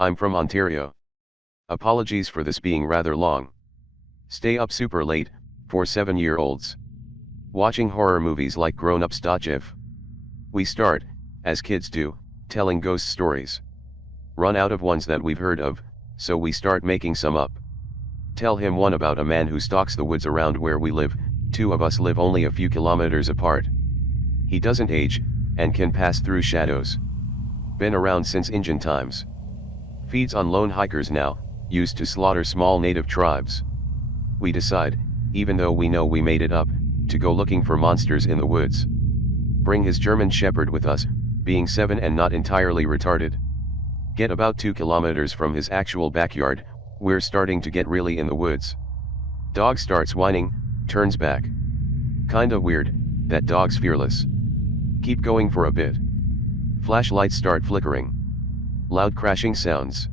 I'm from Ontario. Apologies for this being rather long. Stay up super late, for 7-year-olds. Watching horror movies like grownups.gif. We start, as kids do, telling ghost stories. Run out of ones that we've heard of, so we start making some up. Tell him one about a man who stalks the woods around where we live. 2 of us live only a few kilometers apart. He doesn't age, and can pass through shadows. Been around since Injun times. Feeds on lone hikers now, used to slaughter small native tribes. We decide, even though we know we made it up, to go looking for monsters in the woods. Bring his German Shepherd with us, being 7 and not entirely retarded. Get about 2 kilometers from his actual backyard, we're starting to get really in the woods. Dog starts whining, turns back. Kinda weird, that dog's fearless. Keep going for a bit. Flashlights start flickering. Loud crashing sounds.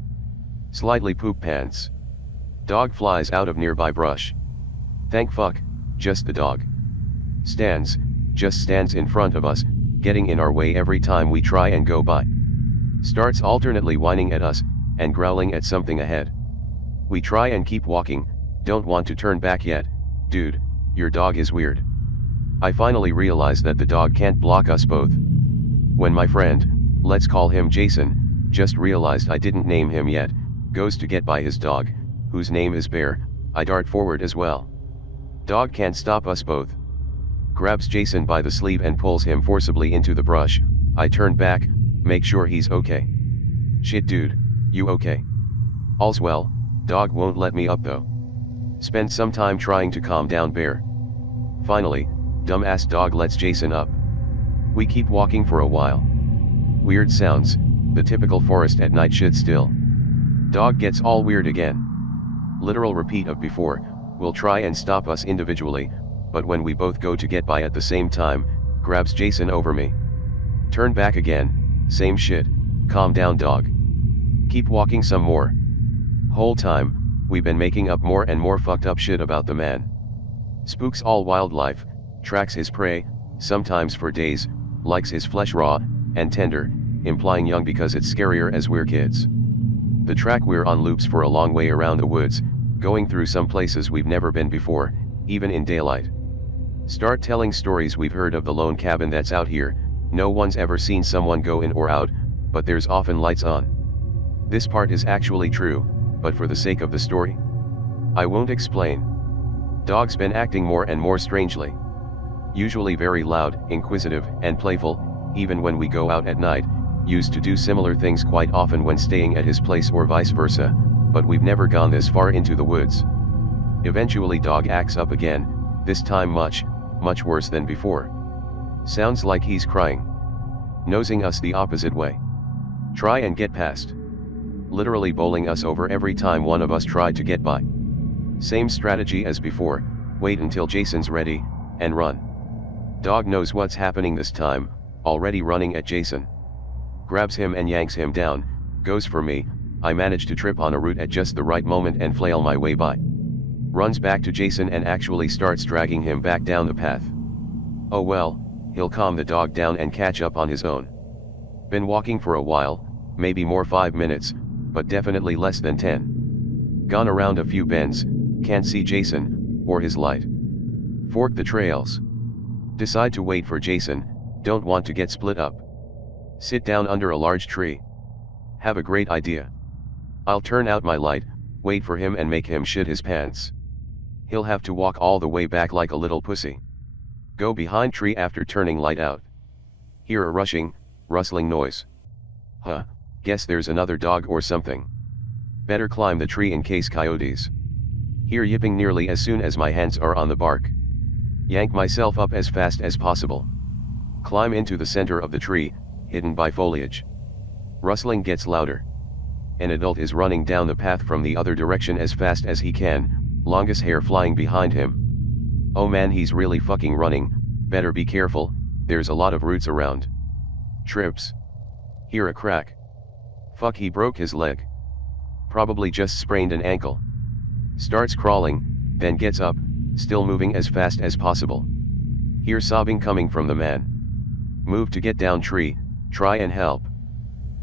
Slightly poop pants. Dog flies out of nearby brush. Thank fuck, just the dog. Just stands in front of us, getting in our way every time we try and go by. Starts alternately whining at us, and growling at something ahead. We try and keep walking, don't want to turn back yet. Dude, your dog is weird. I finally realize that the dog can't block us both. When my friend, let's call him Jason, just realized I didn't name him yet, goes to get by his dog, whose name is Bear, I dart forward as well. Dog can't stop us both. Grabs Jason by the sleeve and pulls him forcibly into the brush. I turn back, make sure he's okay. Shit dude, you okay? All's well, dog won't let me up though. Spend some time trying to calm down Bear. Finally, dumbass dog lets Jason up. We keep walking for a while. Weird sounds, the typical forest at night shit still. Dog gets all weird again. Literal repeat of before, will try and stop us individually, but when we both go to get by at the same time, grabs Jason over me. Turn back again, same shit, calm down dog. Keep walking some more. Whole time, we've been making up more and more fucked up shit about the man. Spooks all wildlife, tracks his prey, sometimes for days, likes his flesh raw, and tender, implying young because it's scarier as we're kids. The track we're on loops for a long way around the woods, going through some places we've never been before, even in daylight. Start telling stories we've heard of the lone cabin that's out here, no one's ever seen someone go in or out, but there's often lights on. This part is actually true, but for the sake of the story, I won't explain. Dog's been acting more and more strangely. Usually very loud, inquisitive, and playful, even when we go out at night, used to do similar things quite often when staying at his place or vice versa, but we've never gone this far into the woods. Eventually dog acts up again, this time much worse than before. Sounds like he's crying. Nosing us the opposite way. Try and get past. Literally bowling us over every time one of us tried to get by. Same strategy as before, wait until Jason's ready, and run. Dog knows what's happening this time, already running at Jason. Grabs him and yanks him down, goes for me, I manage to trip on a root at just the right moment and flail my way by. Runs back to Jason and actually starts dragging him back down the path. Oh well, he'll calm the dog down and catch up on his own. Been walking for a while, maybe more 5 minutes, but definitely less than 10. Gone around a few bends, can't see Jason, or his light. Fork the trails. Decide to wait for Jason, don't want to get split up. Sit down under a large tree. Have a great idea. I'll turn out my light, wait for him and make him shit his pants. He'll have to walk all the way back like a little pussy. Go behind tree after turning light out. Hear a rustling noise. Huh, guess there's another dog or something. Better climb the tree in case coyotes. Hear yipping nearly as soon as my hands are on the bark. Yank myself up as fast as possible. Climb into the center of the tree, hidden by foliage. Rustling gets louder. An adult is running down the path from the other direction as fast as he can, longest hair flying behind him. Oh man, he's really fucking running, better be careful, there's a lot of roots around. Trips. Hear a crack. Fuck, he broke his leg. Probably just sprained an ankle. Starts crawling, then gets up, still moving as fast as possible. Hear sobbing coming from the man. Move to get down tree, try and help.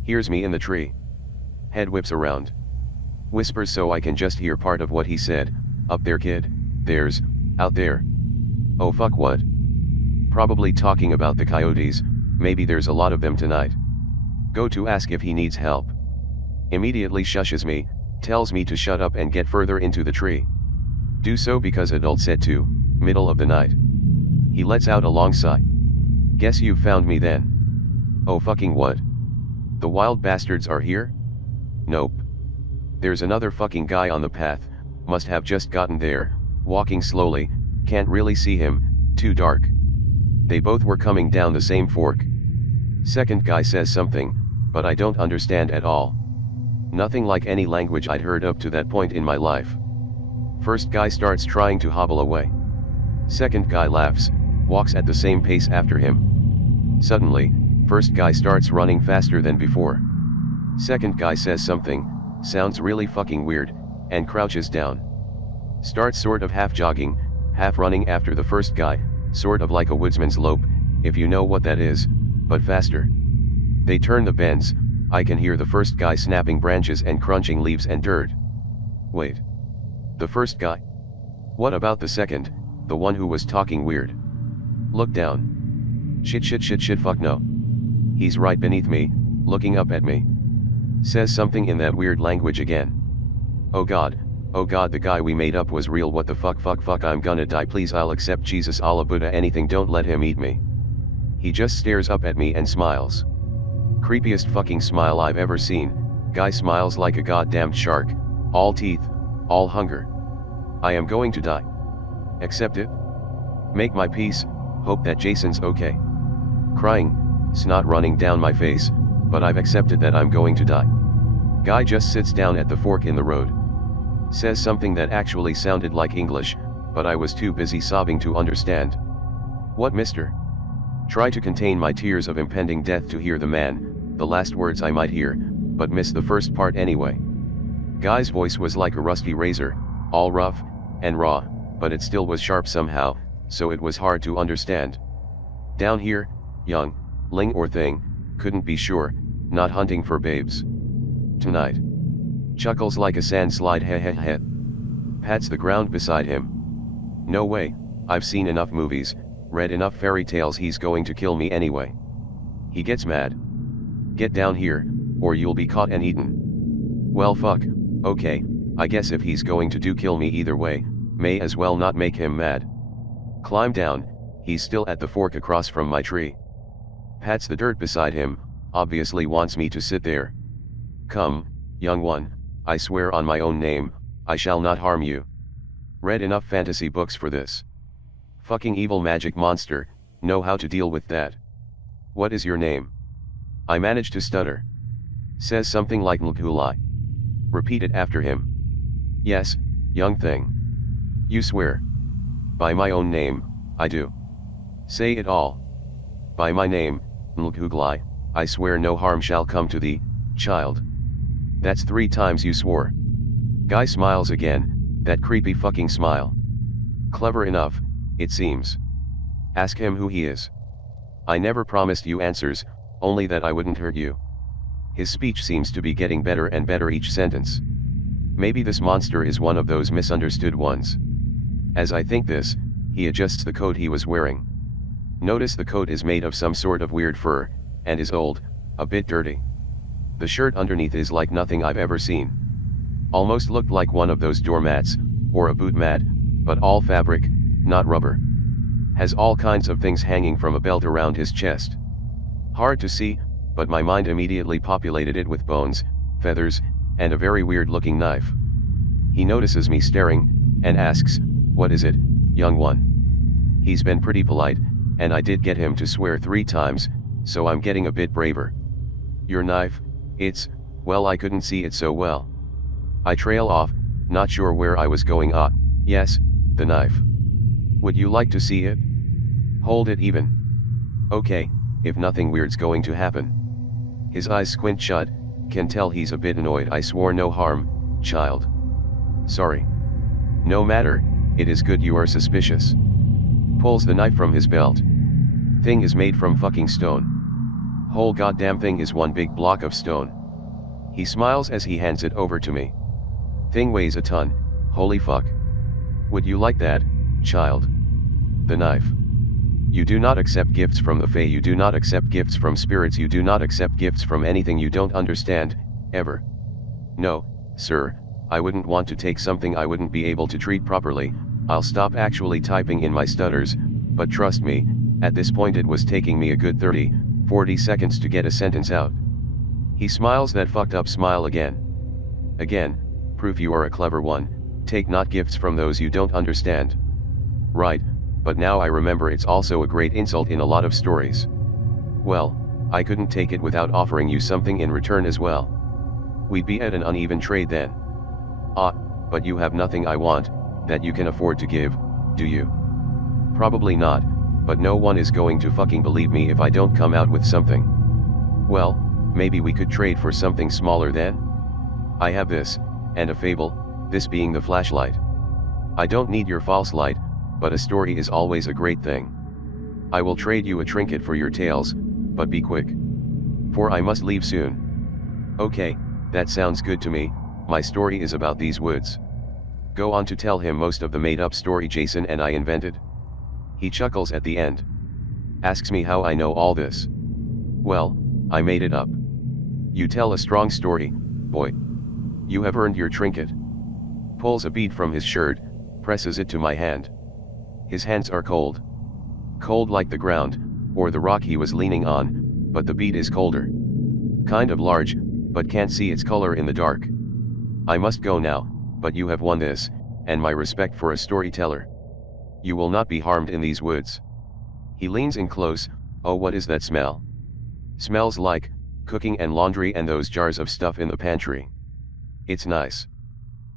Here's me in the tree. Head whips around. Whispers so I can just hear part of what he said. Up there kid, there's, out there. Oh fuck what? Probably talking about the coyotes, maybe there's a lot of them tonight. Go to ask if he needs help. Immediately shushes me, tells me to shut up and get further into the tree. Do so because adult said to, middle of the night. He lets out a long sigh. Guess you found me then. Oh fucking what? The wild bastards are here? Nope. There's another fucking guy on the path, must have just gotten there, walking slowly, can't really see him, too dark. They both were coming down the same fork. Second guy says something, but I don't understand at all. Nothing like any language I'd heard up to that point in my life. First guy starts trying to hobble away. Second guy laughs, walks at the same pace after him. Suddenly, first guy starts running faster than before. Second guy says something, sounds really fucking weird, and crouches down. Starts sort of half jogging, half running after the first guy, sort of like a woodsman's lope, if you know what that is, but faster. They turn the bends, I can hear the first guy snapping branches and crunching leaves and dirt. Wait. The first guy? What about the second, the one who was talking weird? Look down. Shit fuck no. He's right beneath me, looking up at me. Says something in that weird language again. Oh god, the guy we made up was real, what the fuck I'm gonna die, please I'll accept Jesus, Allah, Buddha, anything, don't let him eat me. He just stares up at me and smiles. Creepiest fucking smile I've ever seen, guy smiles like a goddamn shark, all teeth, all hunger. I am going to die. Accept it? Make my peace, hope that Jason's okay. Crying, snot running down my face, but I've accepted that I'm going to die. Guy just sits down at the fork in the road. Says something that actually sounded like English, but I was too busy sobbing to understand. What, mister? Try to contain my tears of impending death to hear the man, the last words I might hear, but miss the first part anyway. Guy's voice was like a rusty razor, all rough and raw, but it still was sharp somehow, so it was hard to understand. Down here, young, ling or thing, couldn't be sure, not hunting for babes. Tonight. Chuckles like a sand slide, heh. Pats the ground beside him. No way, I've seen enough movies, read enough fairy tales, he's going to kill me anyway. He gets mad. Get down here, or you'll be caught and eaten. Well fuck, okay, I guess if he's going to kill me either way, may as well not make him mad. Climb down, he's still at the fork across from my tree. Pats the dirt beside him, obviously wants me to sit there. Come, young one, I swear on my own name, I shall not harm you. Read enough fantasy books for this. Fucking evil magic monster, know how to deal with that. What is your name? I manage to stutter. Says something like Nkulai. Repeat it after him. Yes, young thing. You swear. By my own name, I do. Say it all. By my name, Nkulai, I swear no harm shall come to thee, child. That's 3 times you swore. Guy smiles again, that creepy fucking smile. Clever enough, it seems. Ask him who he is. I never promised you answers, only that I wouldn't hurt you. His speech seems to be getting better and better each sentence. Maybe this monster is one of those misunderstood ones. As I think this, he adjusts the coat he was wearing. Notice the coat is made of some sort of weird fur, and is old, a bit dirty. The shirt underneath is like nothing I've ever seen. Almost looked like one of those doormats, or a boot mat, but all fabric, not rubber. Has all kinds of things hanging from a belt around his chest. Hard to see, but my mind immediately populated it with bones, feathers, and a very weird looking knife. He notices me staring, and asks, what is it, young one? He's been pretty polite, and I did get him to swear 3 times, so I'm getting a bit braver. Your knife, it's, well, I couldn't see it so well. I trail off, not sure where I was going. Yes, the knife. Would you like to see it? Hold it even. Okay, if nothing weird's going to happen. His eyes squint shut, can tell he's a bit annoyed. I swore no harm, child. Sorry. No matter, it is good you are suspicious. Pulls the knife from his belt. Thing is made from fucking stone. Whole goddamn thing is one big block of stone. He smiles as he hands it over to me. Thing weighs a ton, holy fuck. Would you like that, child? The knife. You do not accept gifts from the Fae, you do not accept gifts from spirits, you do not accept gifts from anything you don't understand, ever. No, sir, I wouldn't want to take something I wouldn't be able to treat properly. I'll stop actually typing in my stutters, but trust me, at this point it was taking me a good 30-40 seconds to get a sentence out. He smiles that fucked up smile again. Again, proof you are a clever one, take not gifts from those you don't understand. Right, but now I remember it's also a great insult in a lot of stories. Well, I couldn't take it without offering you something in return as well. We'd be at an uneven trade then. Ah, but you have nothing I want, that you can afford to give, do you? Probably not, but no one is going to fucking believe me if I don't come out with something. Well, maybe we could trade for something smaller then? I have this, and a fable, this being the flashlight. I don't need your false light, but a story is always a great thing. I will trade you a trinket for your tales, but be quick. For I must leave soon. Okay, that sounds good to me, my story is about these woods. Go on to tell him most of the made-up story Jason and I invented. He chuckles at the end. Asks me how I know all this. Well, I made it up. You tell a strong story, boy. You have earned your trinket. Pulls a bead from his shirt, presses it to my hand. His hands are cold. Cold like the ground, or the rock he was leaning on, but the bead is colder. Kind of large, but can't see its color in the dark. I must go now, but you have won this, and my respect for a storyteller. You will not be harmed in these woods. He leans in close. Oh, what is that smell? Smells like cooking and laundry and those jars of stuff in the pantry. It's nice.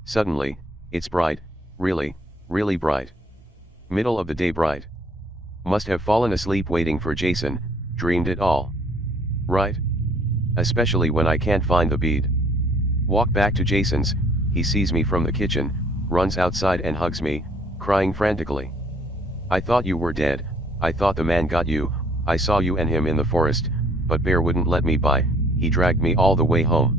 Suddenly, it's bright, really, really bright. Middle of the day bright. Must have fallen asleep waiting for Jason, dreamed it all. Right? Especially when I can't find the bead. Walk back to Jason's, he sees me from the kitchen, runs outside and hugs me, crying frantically. I thought you were dead, I thought the man got you, I saw you and him in the forest, but Bear wouldn't let me by, he dragged me all the way home.